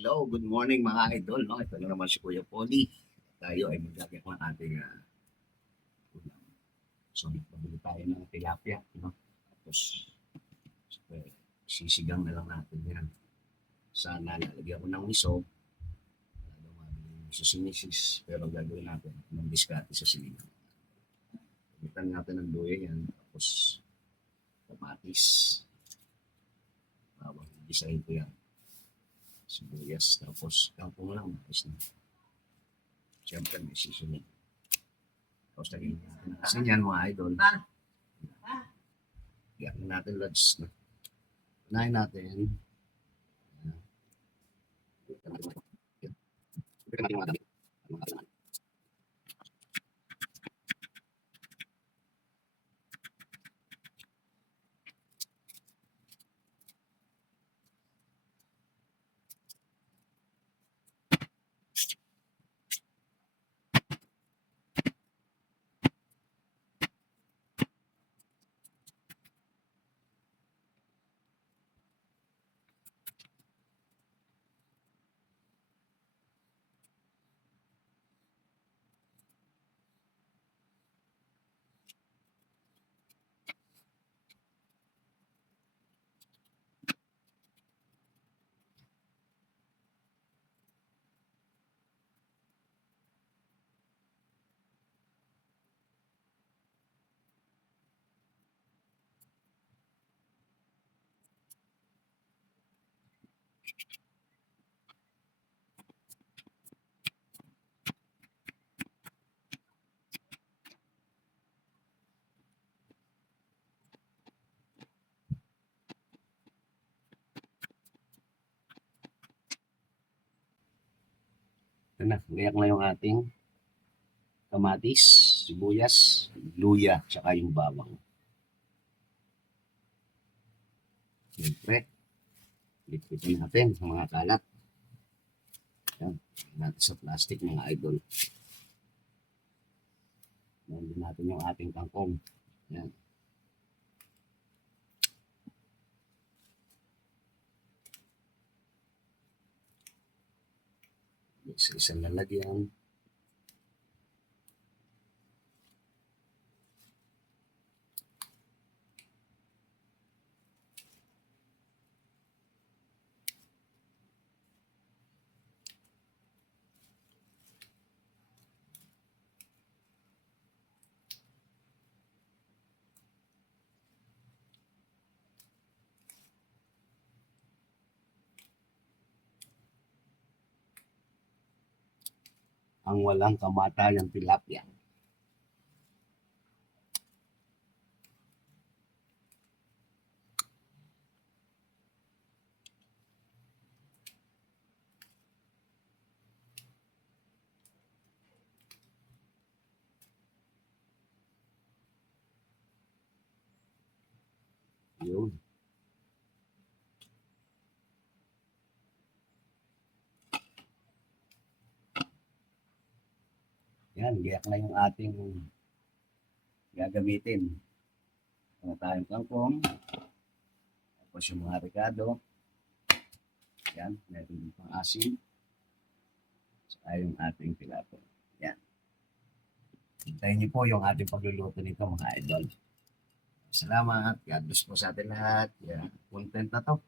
Hello, good morning mga idol. No? Ito na naman si Kuya Polly. Tayo ay maglagay ng ating ulam. So, pabili tayo ng tilapia. No? Tapos, sisigang na lang natin yan. Sana lalagyan ko ng miso. Sa sinisis. Pero gagawin natin ng diskarte sa sinigang. Pagkitan natin ng luya yan. Tapos, kamatis. Bawang, isahin ko yan. Sibuyas. Tapos, kangkong lang. Tapos na. Siyempre, may sisunod. Tapos lagyan natin. Kasi yan mga idol. Iyak natin lads. Unahin natin. Ito na, gayak na yung ating kamatis, sibuyas, luya, tsaka yung bawang. Siyempre, lipitin natin ang mga kalat. Yan, natin sa plastic mga idol. Nandun natin yung ating kangkong. Yan. Sa isang lalagyan. Ang walang kamatayang tilapia. Yun. Yan, gayak na yung ating gagamitin. Mga tayong kangkong. Tapos yung mga ricado. Yan, meron yung pang asin. Saka yung ating tilapia. Yan. Hintayin niyo po yung ating pagluluto nito mga idol. Salamat. God bless po sa atin lahat. Yan. Content na to.